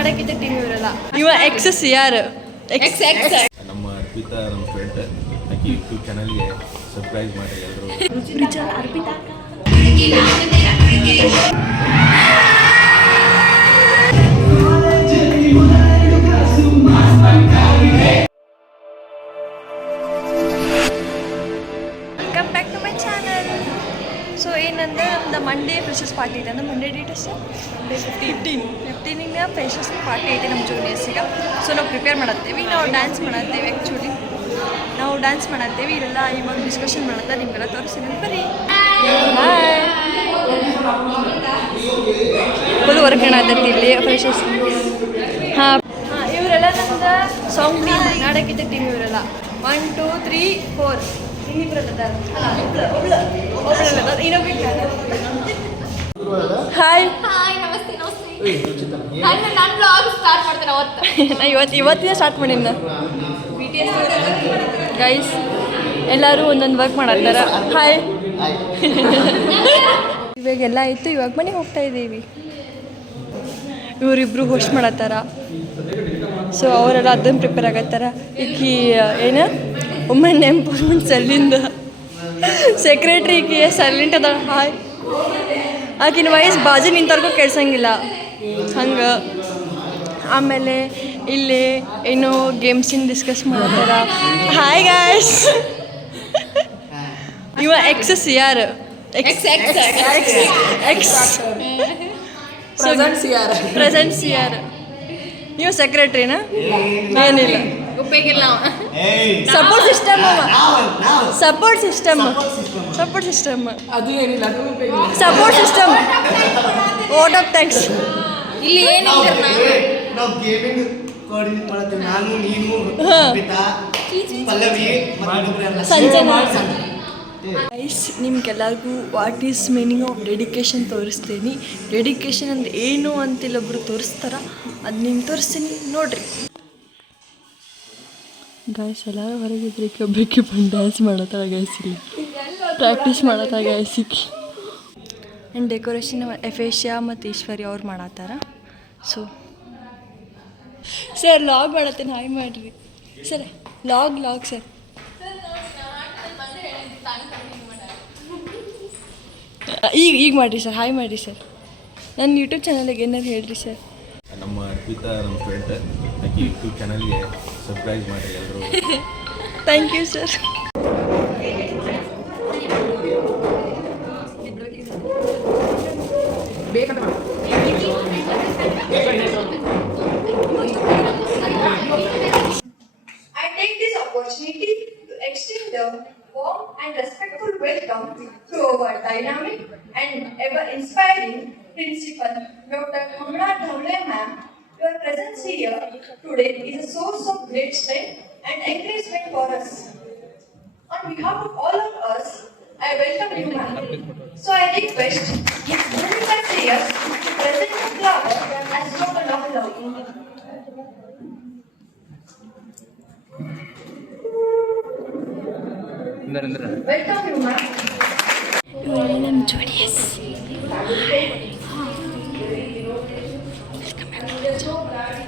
ನಾಡಕ್ಕಿಂತ team ಇವರಲ್ಲ. ಇವ ಎಕ್ಸಸ್ ಯಾರು? ಎಕ್ಸ್ ಎಕ್ಸ್ ನಮ್ಮ ಅರ್ಪಿತಾ ನಮ್ಮ ಫ್ರೆಂಡ್ ಆಕೆ ಯೂಟ್ಯೂಬ್ ಚಾನಲ್ಗೆ ಸಬ್ಸ್ಕ್ರೈಬ್ ಮಾಡಿ ಎಲ್ಲರೂ. Arpita welcome back to my channel. So ಏನಂದ್ರೆ ನಮ್ದು ಮಂಡೇ ಫ್ರೆಶರ್ಸ್ ಪಾರ್ಟಿ ಇದೆ. ಅಂದ್ರೆ ಮಂಡೇ ಡೇಟ್ ಎಷ್ಟು? 15 ಫ್ರೆಶರ್ಸ್ ಪಾರ್ಟಿ ಐತೆ ನಮ್ಮ ಜೂನಿಯರ್ಸಿಗೆ. ಸೊ ನಾವು ಪ್ರಿಪೇರ್ ಮಾಡತ್ತೇವೆ, ನಾವು ಡ್ಯಾನ್ಸ್ ಮಾಡತ್ತೇವೆ. ಆ್ಯಕ್ಚುಲಿ ನಾವು ಡ್ಯಾನ್ಸ್ ಮಾಡತ್ತೇವೆ. ಇಲ್ಲೆಲ್ಲ ಇವಾಗ ಡಿಸ್ಕಷನ್ ಮಾಡತ್ತ ನಿಮಗೆಲ್ಲ ತೋರಿಸ್ತೀನಿ ಬರ್ರಿ. ಫುಲ್ ವರ್ಕ್ ಮಾಡತ್ತೈತಿ ಇಲ್ಲಿ ಫ್ರೆಶರ್ಸ್. ಹಾಂ ಇವರೆಲ್ಲ ನಮ್ದು ಸಾಂಗ್ ಟೀಮ್, ನಾಡಕ್ಕಿಂತ ಟೀಮ್ ಇವರೆಲ್ಲ 1 2 3 4 ಹಾಯ್ ಹಾಯ್ ನಮಸ್ತೆ ನಮಸ್ತೆ. ನಾನು ಬ್ಲಾಗ್ ಸ್ಟಾರ್ಟ್ ಮಾಡ್ತೇನೆ ಅವತ್ತು. ನಾ ಇವತ್ತಿನ ಸ್ಟಾರ್ಟ್ ಮಾಡೀನಿ. ಗೈಸ್ ಎಲ್ಲರೂ ಒಂದೊಂದು ವರ್ಕ್ ಮಾಡತ್ತಾರ. ಹಾಯ್ ಇವಾಗೆಲ್ಲ ಆಯಿತು, ಇವಾಗ ಮನೆಗೆ ಹೋಗ್ತಾ ಇದ್ದೀವಿ. ಇವರಿಬ್ರು ಹೋಸ್ಟ್ ಮಾಡತ್ತಾರ. ಸೊ ಅವರೆಲ್ಲ ಅದನ್ನು ಪ್ರಿಪೇರ್ ಆಗತ್ತಾರ. ಈಕಿ ಏನು ವುಮೆನ್ ಎಂಪವರ್ಮೆಂಟ್ ಸೆಲ್ಲಿಂದ ಸೆಕ್ರೆಟ್ರಿ ಈಕಿ ಸೈಲೆಂಟ್ ಅದ. ಹಾಯ್ ಆಕಿನ ವಯಸ್ಸು ಬಾಜು ನಿಂತವ್ರಿಗೂ ಕೇಳ್ಸಂಗಿಲ್ಲ ಹಂಗೆ. ಆಮೇಲೆ ಇಲ್ಲಿ ಏನೋ ಗೇಮ್ಸಿನ ಡಿಸ್ಕಸ್ ಮಾಡ್ತಾರ. ಹಾಯ್ ಗಾಯ್ಸ್ ಇವ ಎಕ್ಸಸ್ ಯಾರು? ಎಕ್ಸ್ ಎಕ್ಸ್ ಎಕ್ಸ್ ಪ್ರೆಸೆಂಟ್ಸ್ ಯಾರು? ನೀವು ಸೆಕ್ರೆಟ್ರಿನಾ? ಏನಿಲ್ಲ, ಉಪಯೋಗಿಲ್ಲ. Support system support system support system ಅದು ಏನಿಲ್ಲ, support system. Vote of thanks. ಇಲ್ಲಿ ಏನಿಲ್ಲ ನಾವು ಗೇಮಿಂಗ್ ಕೋಆರ್ಡಿನೇಟ್ ಮಾಡ್ತೀವಿ. ನಾನು, ನೀನು, ಅರ್ಪಿತಾ, ಪಲ್ಲವಿ ಸಂಜನಾ. ಗೈಸ್ ನಿಮ್ಗೆಲ್ಲರಿಗೂ what is meaning of dedication ತೋರಿಸ್ತೀನಿ. ಡೆಡಿಕೇಶನ್ ಅಂದ್ರೆ ಏನು ಅಂತಿಲ್ಲ ಒಬ್ರು ತೋರಿಸ್ತಾರ, ಅದು ನಿಮ್ಗೆ ತೋರಿಸ್ತೀನಿ ನೋಡ್ರಿ. ಗೈಸ್ ಎಲ್ಲರೂ ಹೊರಗಿದ್ರೆ ಒಬ್ಬಕ್ಕೆ ಬಂದು ಡ್ಯಾನ್ಸ್ ಮಾಡತ್ತಾರ. ಗೈಸ್ ಇಲ್ಲಿ ಪ್ರಾಕ್ಟೀಸ್ ಮಾಡತ್ತಾರ. ಗೈಸ್ ಇಲ್ಲಿ ಆ್ಯಂಡ್ ಡೆಕೋರೇಷನ್ ಎಫೇಶಿಯಾ ಮತ್ತು ಈಶ್ವರಿ ಅವ್ರು ಮಾಡತ್ತಾರ. ಸೊ ಸರ್ ಲಾಗ್ ಮಾಡತ್ತೇನೆ, ಹಾಯ್ ಮಾಡಿರಿ ಸರ್. Log sir. ಈಗ ಮಾಡಿರಿ ಸರ್, ಹಾಯ್ ಮಾಡಿರಿ ಸರ್. ನನ್ನ ಯೂಟ್ಯೂಬ್ ಚಾನಲಿಗೆ ಏನಾರು ಹೇಳ್ರಿ ಸರ್. ನಮ್ಮ ಅರ್ಪಿತಾ ನಮ್ಮ ಫ್ರೆಂಡ್ ಆಕೆ ಯೂಟ್ಯೂಬ್ ಚಾನಲ್ಗೆ ಸಬ್ಸ್ಕ್ರೈಬ್ ಮಾಡಿ ಎಲ್ಲರೂ. Thank you sir. I take this opportunity to extend a warm and respectful welcome to our dynamic and ever-inspiring principal, Dr. Kamala Dhawale ma'am. Your presence here today is a source of great strength and encouragement for us. On behalf of all of us, I welcome you, ma'am. So I request Ms. Bhumika Shreyas to present the flower as token of love. Welcome you, ma'am. ಇವರೆಲ್ಲ ನಮ್ಮ ಜೋಡಿಯಸ್.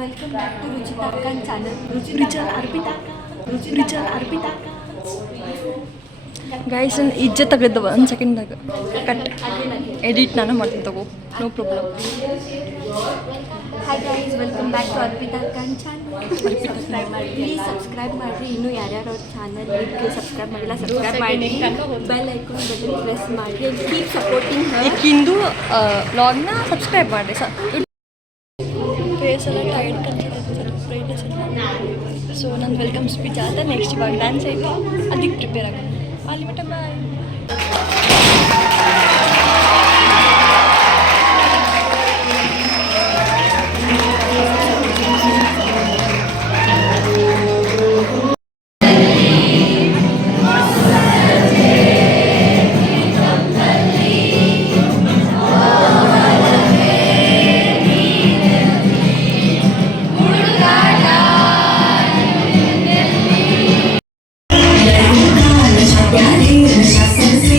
Welcome back to Ruchita ಅಕ್ಕನ channel. Ruchita Arpita. Guys ನನ್ನ ಇಜ್ಜೆ ತೆಗೆದವ 1 ಸೆಕೆಂಡ್ದಾಗ cut edit ನಾನು ಮಾಡ್ತೀನಿ ತಗೋ, no problem. Hi guys, welcome back to Arpita ಅಕ್ಕನ channel. Subscribe ಮಾಡಿ, please subscribe ಮಾಡಿರಿ. ಇನ್ನೂ ಯಾರ್ಯಾರು ಅವ್ರ ಚಾನಲ್ಗೆ ಸಬ್ಸ್ಕ್ರೈಬ್ ಮಾಡಿಲ್ಲ ಸಬ್ಸ್ಕ್ರೈಬ್ ಮಾಡಿ, ಬೆಲ್ ಐಕಾನ್ ಬಟನ್ ಪ್ರೆಸ್ ಮಾಡಿ. Keep supporting her. ಈಗಿಂದು ವ್ಲಾಗ್ನ ಸಬ್ಸ್ಕ್ರೈಬ್ ಮಾಡಿ ಸರ್. ಫೇಸ್ ಎಲ್ಲ ಟೈರ್ಡ್ ಕನ್ಸಿಡರ್ ಬ್ರೈಟ್ನೆಸ್. ಸೊ ನನ್ನ ವೆಲ್ಕಮ್ ಸ್ಪೀಚ್ ಆದ ನೆಕ್ಸ್ಟ್ ಇವಾಗ ಡ್ಯಾನ್ಸ್ ಐತಿ, ಅದಕ್ಕೆ ಪ್ರಿಪೇರ್ ಆಗೋದು. ಅಲ್ಲಿ ಮಟ್ಟ ಬಾಯ್.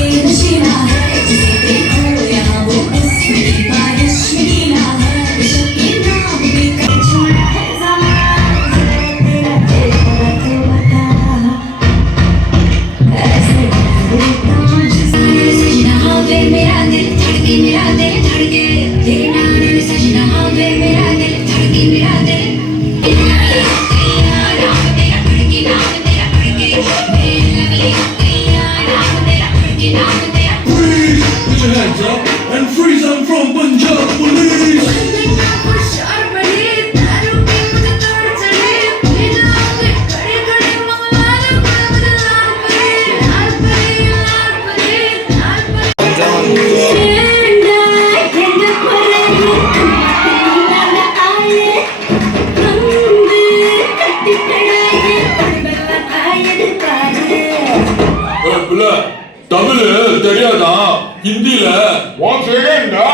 Yeah. Put your hands up and freeze them from Punjab Police. Tamil தெரியாதா ஹிந்தில ஒன் செகண்டா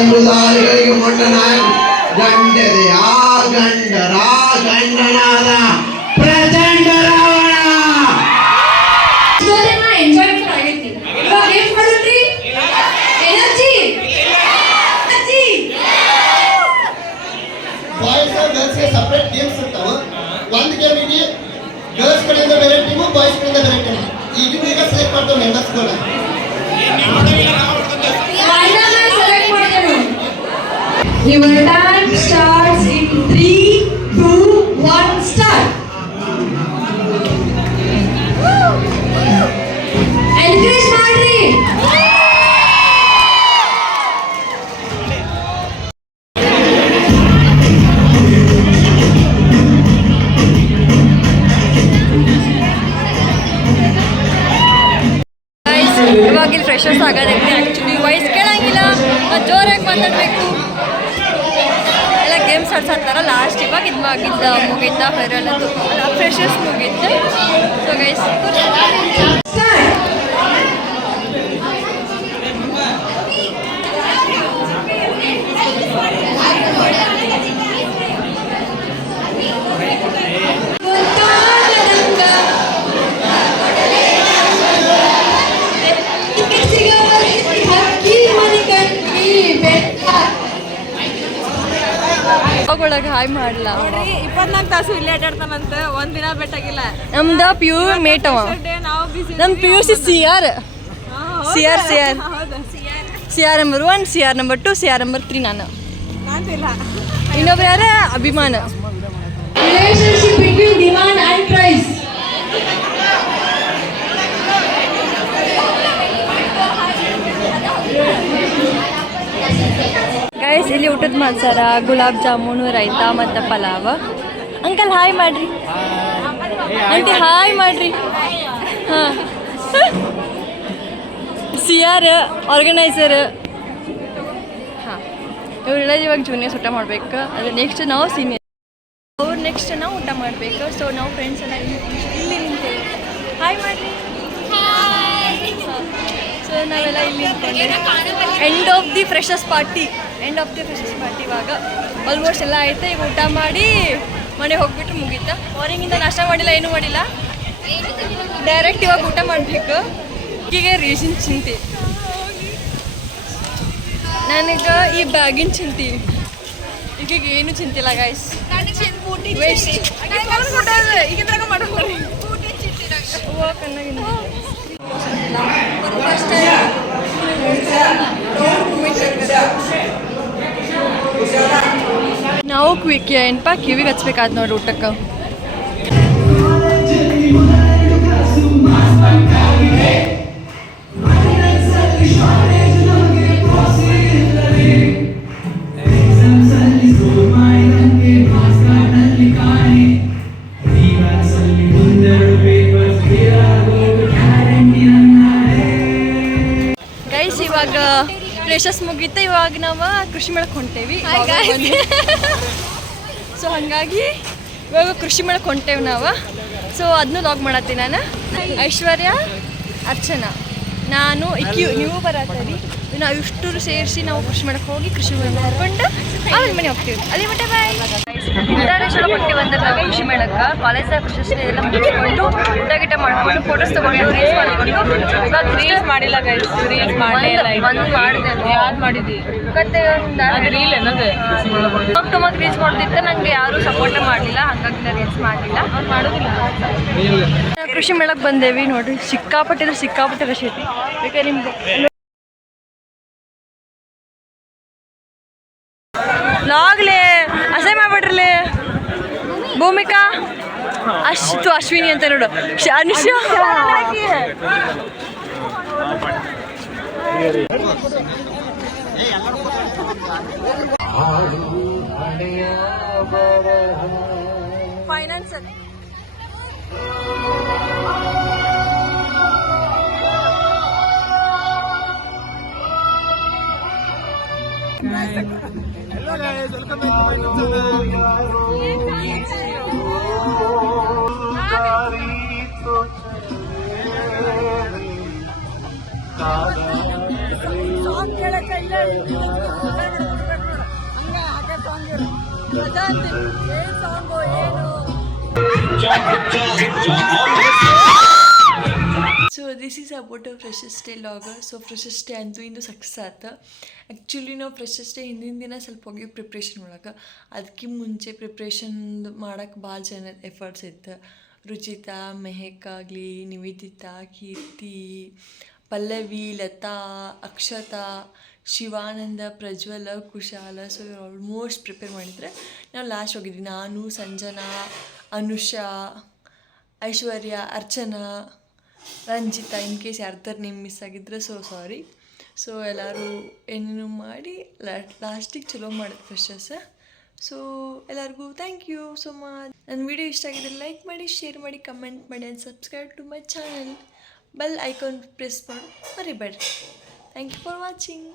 ಗಂಡುದಾರಿಗಳಿಗೆ ಮೊಟ್ಟನಾಯ ಗಂಡದೆ ಆ ಗಂಡರ ಗಂಡನಾದ ಪ್ರಚಂಡ ರಾವಣ. ಎಂಜಾಯ್ ಆಗೈತಿ. ಇವಾಗ ಏನ್ ಮಾಡಿದ್ರಿ? ಎನರ್ಜಿ ಬಾಯ್ಸ್ ಗರ್ಲ್ಸ್ಗೆ ಸಪ್ರೇಟ್ ಗೇಮ್ಸ್ ಇರ್ತಾವ. ಒಂದು ಗೇಮಿಗೆ ಗರ್ಲ್ಸ್ ಕಡೆಯಿಂದ ಬೇರೆ ಟೀಮು, ಬಾಯ್ಸ್ ಕಡೆಯಿಂದ ಬೇರೆ ಟೀಮು. ಈಗ ಸೆಲೆಕ್ಟ್ ಮಾಡ್ತಾವ ಮೆಂಬರ್ಸ್ಗಳ. Your time starts in 3, 2, 1, start. Encourage ಮಾಡ್ರಿ. ಇವಾಗ ಇಲ್ಲಿ ಫ್ರೆಶರ್ಸ್ ಆಗೋದೈತೆ. ಆ್ಯಕ್ಚುಲಿ ವಾಯ್ಸ್ ಕೇಳಂಗಿಲ್ಲ, ಜೋರಾಗಿ ಮಾತಾಡಬೇಕು. ಎಲ್ಲ ಗೇಮ್ಸ್ ಆಡ್ಸತ್ತಾರ. ಲಾಸ್ಟ್ ಇವಾಗ ಇದು ಮುಗಿದ್ದ ಹೊರಲ್ಲದು ಫ್ರೆಶರ್ಸ್ ಮುಗಿದ್ದೆ. ಸೊ ಗೈಸ್ ಒಳಗೆ ಹಾಯ್ ಮಾಡ್ಲ. 24 ತಾಸು ಇಲ್ಲೇ ಅಡ್ಡಾಡ್ತಾನಂತ, ಒಂದಿನ ಬೆಟ್ಟಾಗಿಲ್ಲ. ನಮ್ದ ಪ್ಯೂ ಮೇಟ್ ಅವ. ನಮ್ಮ P U C C R number 1, CR number 2, CR number 3 ನಾನು. ಇನ್ನೊಬ್ರು ಯಾರ ಅಭಿಮಾನ. Relationship between demand and price. Guys ಇಲ್ಲಿ ಊಟದ ಮಾಡ್ಸಾರ. ಗುಲಾಬ್ ಜಾಮೂನು, ರೈತಾ ಮತ್ತು ಪಲಾವ್. ಅಂಕಲ್ ಹಾಯ್ ಮಾಡ್ರಿ. ಆಂಟಿ ಹಾಯ್ ಮಾಡ್ರಿ. ಹಾಂ CR ಆರ್ಗನೈಸರ್. ಹಾಂ ಇವರೆಲ್ಲ ಇವಾಗ ಜೂನಿಯರ್ಸ್ ಊಟ ಮಾಡ್ಬೇಕು. ಅದು ನೆಕ್ಸ್ಟ್ ನಾವು ಸೀನಿಯರ್. ಅವ್ರು ನೆಕ್ಸ್ಟ್ ನಾವು ಊಟ ಮಾಡಬೇಕು. ಸೊ ನಾವು ಫ್ರೆಂಡ್ಸ್ ಎಲ್ಲ ಇಲ್ಲಿ ನಿಂತೇವೆ. ಹಾಯ್ ಮಾಡಿರಿ. ಸೊ ನಾವೆಲ್ಲ ಇಲ್ಲಿ end of the freshers party ಇವಾಗ ಆಲ್ಮೋಸ್ಟ್ ಎಲ್ಲ ಐತೆ. ಈಗ ಊಟ ಮಾಡಿ ಮನೆಗೆ ಹೋಗ್ಬಿಟ್ಟು ಮುಗೀತಾ. ಮಾರ್ನಿಂಗಿಂದ ನಾಷ್ಟ ಮಾಡಿಲ್ಲ, ಏನೂ ಮಾಡಿಲ್ಲ. ಡೈರೆಕ್ಟ್ ಇವಾಗ ಊಟ ಮಾಡಬೇಕು. ಈಗ ರೀಸನ್ ಚಿಂತೆ ನನಗೆ ಈ ಬ್ಯಾಗಿನ ಚಿಂತೆ. ಈಗ ಏನು ಚಿಂತಿಲ್ಲ ಗೈಸ್. ವೇಸ್ಟ್ ಏನಪ್ಪ ಕಿವಿಗೆ ಹಚ್ಬೇಕಾದ್ ನೋಡಿ ಊಟಕ್ಕೆ. ಗೈಸ್ ಇವಾಗ ಫ್ರೆಶಸ್ ಮುಗೀತೆ, ಇವಾಗ ನಾವು ಕೃಷಿ ಮೇಳಕ್ಕೆ ಹೊಂಟೇವಿ. ಸೊ ಹಾಗಾಗಿ ಇವಾಗ ಕೃಷಿ ಮೇಳಕ್ಕೆ ಹೊಂಟೇವಿ ನಾವು. ಸೊ ಅದನ್ನೂ ಲಾಗ್ ಮಾಡತ್ತೀನಿ ನಾನು. ಐಶ್ವರ್ಯ, ಅರ್ಚನಾ, ನಾನು ಇಕ್ಕಿ ನೀವು ಬರತ್ತೀರಿ. ನಾವು ಇಷ್ಟೂರು ಸೇರಿಸಿ ನಾವು ಕೃಷಿ ಮೇಳಕ್ಕೆ ಹೋಗಿ ಕೃಷಿ ಮೇಳ ನೋಡ್ಕೊಂಡು ಆಮೇಲೆ ಮನೆ ಹೋಗ್ತೀವಿ. ಅಲ್ಲಿ ಮಟ್ಟ ಬಾಯ್. ಇಂಟರ್ನ್ಯಾಷನಲ್ ಹೊಂಟೆ ಬಂದ್ರೆ ನಾವು ಕೃಷಿ ಮೇಳಕ್ಕೆ ಕಾಲೇಜ್ ಪ್ರಶಸ್ತಿ ಎಲ್ಲ ಮುಗಿಸ್ಕೊಂಡು ಊಟ ಮಾಡ್ಕೊಂಡು ಫೋಟೋಸ್ ತಗೊಂಡು ರೀಲ್ಸ್ ಮಾಡ್ಕೊಂಡು ಇವಾಗ ರೀಲ್ಸ್ ಮಾಡಿಲ್ಲ ಗೈಸ್. ರೀಲ್ಸ್ ಒಂದು ಮಾಡಿದೆ. ಯಾರು ಮಾಡಿದ್ವಿ ಮತ್ತೆ ರೀಲ್ ಏನದು ಟೊಮಕ್ ರೀಲ್ಸ್ ಮಾಡ್ತಿದ್ದೆ. ನನಗೆ ಯಾರೂ ಸಪೋರ್ಟ್ ಮಾಡಲಿಲ್ಲ, ಹಾಗಾಗಿ ನಾನು ರೀಲ್ಸ್ ಮಾಡಲಿಲ್ಲ. ಅವ್ರು ಮಾಡೋದಿಲ್ಲ. ಕೃಷಿ ಮೇಳಕ್ಕೆ ಬಂದೇವಿ ನೋಡ್ರಿ. ಸಿಕ್ಕಾಪಟ್ಟೆ ರಶ್ ಐತಿ. ಬೇಕಾದ್ರೆ ನಿಮ್ಗೆ ಲಾಗ್ಲೆ ಅಸಹ್ಯ ಮಾಡ್ಬಿಟ್ರಲಿ. ಭೂಮಿಕಾ ಅಷ್ಟು ಅಶ್ವಿನಿ ಅಂತ ನೋಡು. Anusha financer. Hello guys, welcome back to my so this is about a freshers day logger. So freshers day ಅಂತೂ ಇಂದು ಸಕ್ಸಸ್ ಆಯ್ತು. ಆ್ಯಕ್ಚುಲಿ ನಾವು ಫ್ರೆಶರ್ಸ್ ಡೇ ಹಿಂದಿನ ದಿನ ಸ್ವಲ್ಪ ಹೋಗಿ ಪ್ರಿಪ್ರೇಷನ್ ಒಳಗೆ. ಅದಕ್ಕೆ ಮುಂಚೆ ಪ್ರಿಪ್ರೇಷನ್ ಮಾಡೋಕ್ಕೆ ಭಾಳ ಜನ ಎಫರ್ಟ್ಸ್ ಇತ್ತು. ರುಚಿತಾ, ಮೆಹಕ್ ಆಗಲಿ, ನಿವೇದಿತಾ, ಕೀರ್ತಿ, ಪಲ್ಲವಿ, ಲತಾ, ಅಕ್ಷತಾ, ಶಿವಾನಂದ, ಪ್ರಜ್ವಲ, ಕುಶಾಲ. ಸೊ ಇವ್ರು ಆಲ್ಮೋಸ್ಟ್ ಪ್ರಿಪೇರ್ ಮಾಡಿದರೆ ನಾವು ಲಾಸ್ಟ್ ಹೋಗಿದ್ವಿ. ನಾನು, ಸಂಜನಾ, ಅನುಷಾ, ಐಶ್ವರ್ಯ, ಅರ್ಚನಾ, ರಂಜಿತಾ. ಇನ್ ಕೇಸ್ ಯಾರ್ದಾರು ನೇಮ್ ಮಿಸ್ ಆಗಿದ್ರೆ ಸೊ ಸಾರಿ. ಸೊ ಎಲ್ಲರೂ ಏನೇನು ಮಾಡಿ ಲಾಸ್ಟಿಗೆ ಚಲೋ ಮಾಡಿದ್ರು ಫ್ರೆಶರ್ಸ್. ಸೊ ಎಲ್ಲರಿಗೂ ಥ್ಯಾಂಕ್ ಯು ಸೊ ಮಚ್. ನನ್ನ ವಿಡಿಯೋ ಇಷ್ಟ ಆಗಿದ್ರೆ ಲೈಕ್ ಮಾಡಿ, ಶೇರ್ ಮಾಡಿ, ಕಮೆಂಟ್ ಮಾಡಿ and subscribe to my channel. Bell icon press ಮಾಡಿ ಮರಿಬೇಡ್ರಿ. Thank you for watching.